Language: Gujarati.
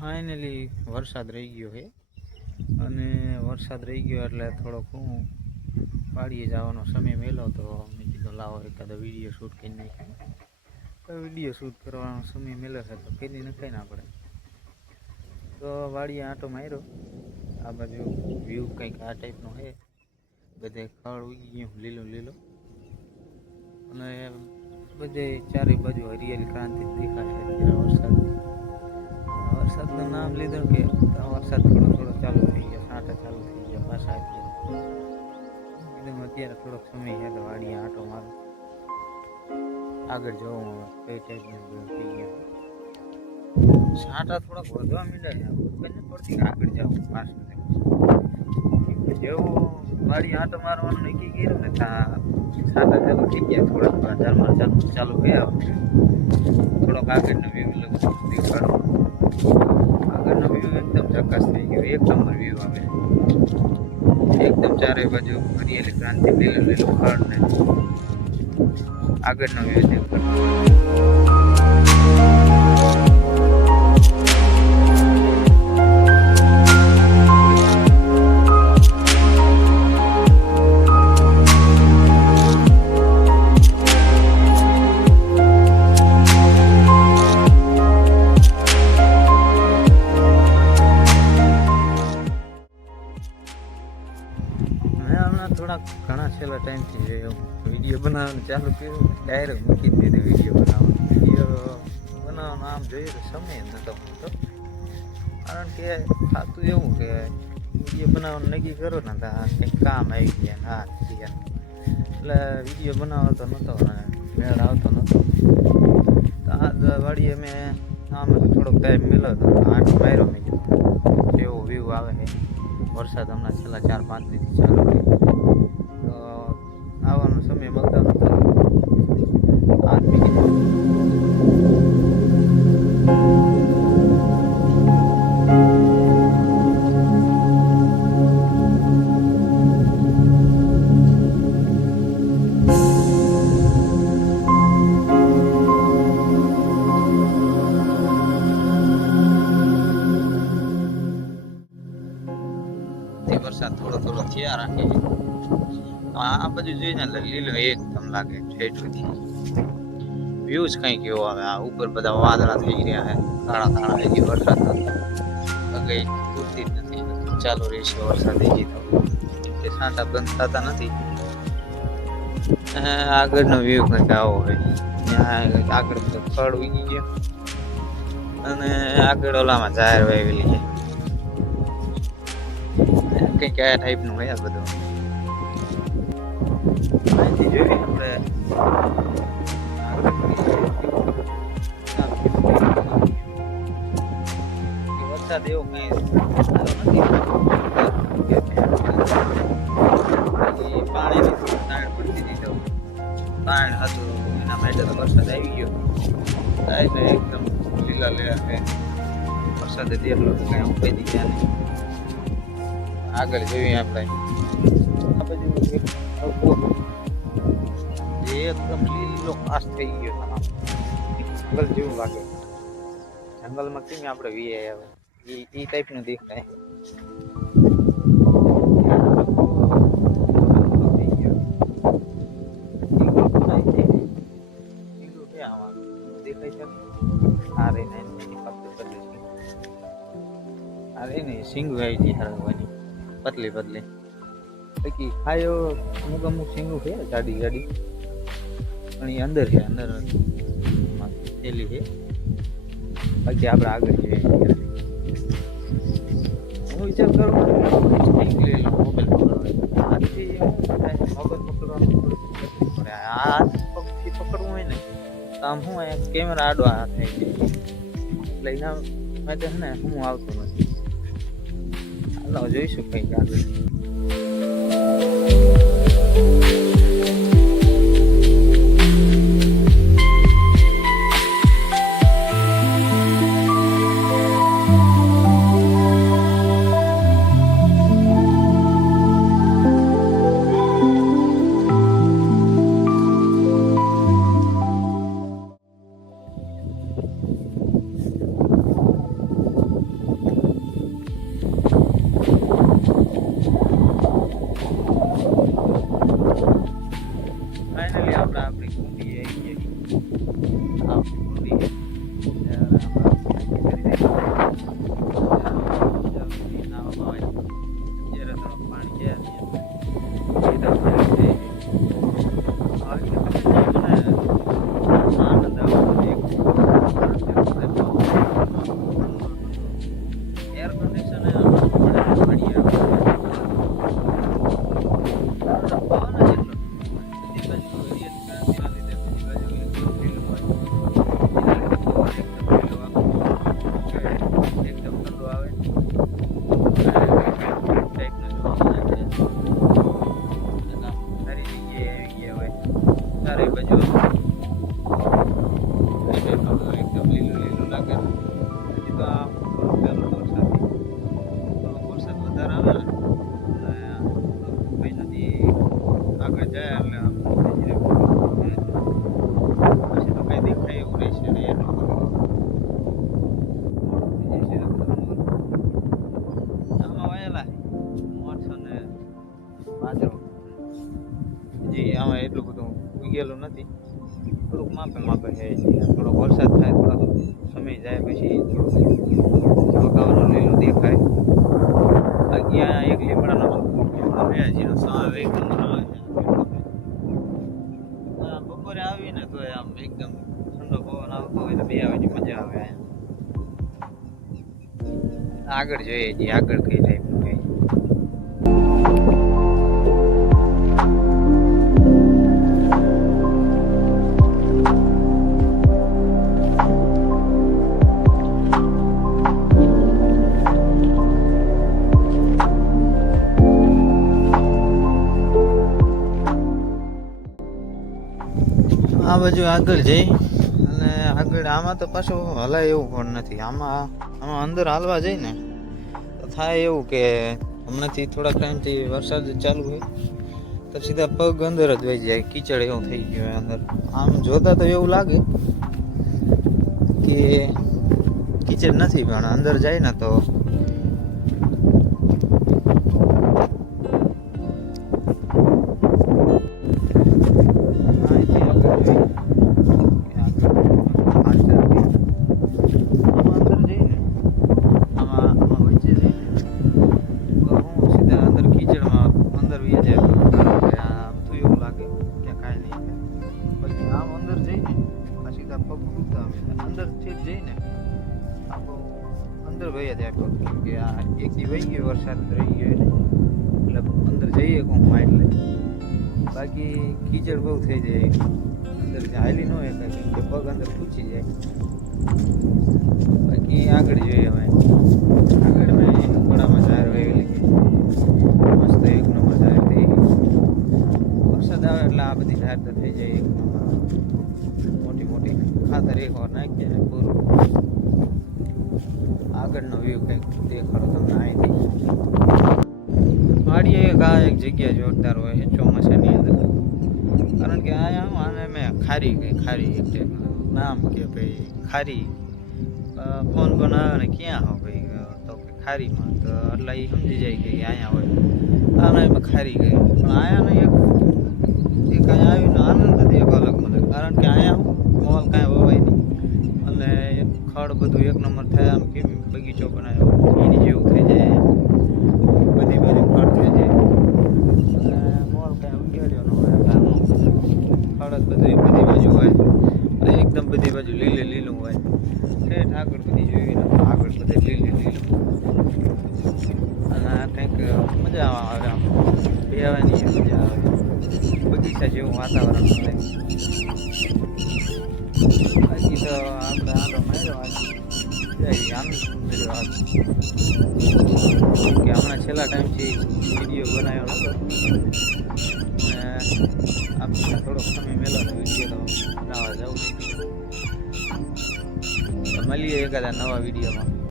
ફાઇનલી વરસાદ રહી ગયો છે અને વરસાદ રહી ગયો એટલે થોડોક હું વાડીએ જવાનો સમય મેલો તો મેં કીધું લાવો એકાદો વિડીયો શૂટ કરી નાખ્યો. તો વિડીયો શૂટ કરવાનો સમય મેલો છે તો કરી નખાય ને આપણે. તો વાડીએ આંટો માર્યો. આ બાજુ વ્યૂ કંઈક આ ટાઈપનો છે, બધે ખડ ઉગી ગયું લીલો લીલો અને બધે ચારે બાજુ હરિયાળી ક્રાંતિ દેખાશે. અત્યારે વરસાદનું નામ લીધું કે વરસાદ થોડો થોડો ચાલુ થઈ ગયો, છાંટા ચાલુ થઈ ગયા પાછા. એકદમ અત્યારે થોડોક સમય છે તો વાડીએ આંટો મારો, આગળ જવું કઈ ટાઈપનું થઈ ગયા. છાંટા થોડાક વધવા માંડ્યા છે, પડતી આગળ જવું પાછું. જેવું વાડી આંટો મારવાનું નક્કી કર્યું ને ત્યાં છાંટા ચાલુ થઈ ગયા. થોડાક ઝાલમાર ચાલુ ગયા. થોડોક આગળનો વ્યૂ દેખાડો. આગળનો વ્યૂ એકદમ ચકાસ થઈ ગયો, એક નંબર વ્યૂ આવે. એકદમ ચારે બાજુ હરિયાળી ક્રાંતિ, લીલું લીલું ખડ ને આગળનો વ્યૂ દેખાડો. થોડાક ઘણા છેલ્લા ટાઈમથી વિડીયો બનાવવાનું ચાલુ કર્યું, ડાયરેક્ટ મૂકી દીધી વિડીયો બનાવવાનું. આમ જોઈએ તો સમય નહોતો મળતો, કારણ કે થતું એવું કે વિડીયો બનાવવાનું નક્કી કરો ને ત્યાં કંઈક કામ આવી ગયા ને એટલે વિડીયો બનાવતો નહોતો અને મેળ આવતો નહોતો. તો આ વાડીએ મેં આમ થોડોક ટાઈમ મળ્યો હતો, આંટો માર્યો. મેં કીધું કેવો વ્યૂ આવે છે. વરસાદ હમણાં છેલ્લા 4-5 દિવસથી ચાલુ છે તો આવવાનો સમય મળતો નહોતો. આજ મેં કીધું વરસાદ થોડો થોડો થયા રાખે. આ બધું જોઈને લીલો એકદમ લાગે ઠેઠ સુધી. વ્યૂ જ કંઈક એવો આવે. આ ઉપર બધા વાદળા થઈ રહ્યા છે, કાળા કાળા થઈ ગયા. વરસાદ કઈ પૂરતી જ નથી, ચાલુ રહેશે વરસાદ. હજી તો કે છાંટા બંધ થતા નથી. આગળનો વ્યૂ કંઈક આવો હોય. ત્યાં આગળ બધો ખડ ઉગી ગયો અને આગળ ઓલામાં જાહેર વાવેલી છે. કંઈક આ ટાઈપનું હોય આ બધું. અહીંથી જોઈએ આપણે વરસાદ એવો કઈ નથી. પાણીની તાણ પડતી હતી, તાણ હતું એના માટે તો વરસાદ આવી ગયો. એટલે એકદમ લીલા લીલા છે. વરસાદ એટલો તો કઈ ઉપાય ગયા નહીં. આગળ જોઈએ આપણે આ બધું એકદમ લીલો ઘાસ થઈ ગયો. જંગલ જેવું લાગે. જંગલમાં કેમ આપણે વીએ આવે એ ટાઈપનું દેખાય. દેખાય છે અરે નહીં સિંગુ આવી છે હરવાની પતલી પતલી. બાકી ખાયો અમુક સિંગુ છે ગાડી ગાડી, પણ એ અંદર છે, અંદર થેલી છે. બાકી આપણે આગળ જઈએ. હું વિચાર કરું મોબાઈલ પકડવાનું પડે. હાથ પગથી પકડવું હોય ને તો આમ શું કેમેરા આડો હાથ થઈ જાય એટલે એના માટે છે ને હું આવતું નથી. હાલો જોઈશું કંઈક આગળ. એર કન્ડિશન એકદમ ઠંડુ આવે ટાઈપનું જોવા મળે છે. સારી જગ્યાએ આવી ગયા હોય ચારે બાજુ એકદમ લીલું લીલું લાગે. હજી તો આ પહેલો વરસાદ વધારે આવે ને ભાઈ નદી આગળ જાય એટલે પછી તો કઈ દેખાય એવું રહેશે ને એટલું આમાં વાયેલા 800 ને બાજરો હજી આમાં એટલું બધું ઉગેલું નથી. થોડુંક માપે છે. થોડોક વરસાદ થાય થોડોક સમય જાય પછી ચોકાવાનું લીલું દેખાય. બાકી આ એક લીમડાનો હયાજીનો સાવ એક નંબર આવે છે. બપોરે આવીને તો આમ એકદમ ઠંડો પવન આવતો હોય તો બે આવવાની મજા આવે. આગળ જોઈએ જે આગળ કઈ ટાઈપનું હોય. આ બાજુ આગળ જઈ અને આગળ આમાં તો પાછું હલાય એવું પણ નથી. આમાં અંદર હાલવા જઈ ને તો થાય એવું કે હમણાંથી થોડાક ટાઈમથી વરસાદ ચાલુ હોય તો સીધા પગ અંદર જ વહી જાય. કીચડ એવું થઈ ગયું હોય અંદર. આમ જોતા તો એવું લાગે કે કીચડ નથી પણ અંદર જાય ને તો અંદર વહી જાય પગ. કે આ એક દી વહી ગયો વરસાદ રહી ગયો એટલે અંદર જઈએ કોણ એટલે બાકી કીચડ બહુ થઈ જાય. અંદર હાલી ન હોય કે પગ અંદર પૂછી જાય. બાકી આગળ જોઈએ અમે. આગળ મેં પડામાં ઝાર વાવેલી મસ્ત એક નંબર ઝાર થઈ ગઈ. વરસાદ આવે એટલે આ બધી ઝાર તો થઈ જાય એક નંબર મોટી મોટી. ખાતર એક વાર નાખીએ ને પૂરું. આગળનો વ્યૂ કંઈક દેખાડો તમને અહીંથી. વાડીએ એક જગ્યા જોરદાર હોય છે ચોમાસાની અંદર. કારણ કે અહીંયા આને મેં ખારી એક ટાઈપનું નામ કે ભાઈ ખારી. ફોન પણ આવે ને ક્યાં હો ભાઈ તો કે ખારીમાં તો એટલે એ સમજી જાય કે અહીંયા હોય. આને એમાં ખારી ગઈ પણ અહીંયાને એક અહીંયા આવીને આનંદ જ એક અલગ મળે. કારણ કે અહીંયા મોલ કાંઈ વવાય નહીં અને ખડ બધું એક નંબર થાય. આમ કેમ બગીચો બનાવ્યો એની જેવું થઈ જાય. બધી બાજુ ખડ થઈ જાય અને મોલ કાંઈ ઉગાડ્યો ન હોય. ખડ જ બધું બધી બાજુ હોય અને એકદમ બધી બાજુ લીલું હોય. ઠેઠ આગળ બધી જોઈ આગળ બધે લીલું અને કંઈક મજા આવે. આમ બેહવાની મજા આવે. બગીચા જેવું વાતાવરણ મળે. બાકી તો આપણે આનો માર્યો કે હમણાં છેલ્લા ટાઈમથી વિડીયો બનાવ્યો નહોતો અને આપણે થોડોક સમય મેળવવાનો વિડીયો તો બનાવવા જવું નહીં. મળીએ એકાદા નવા વિડીયોમાં.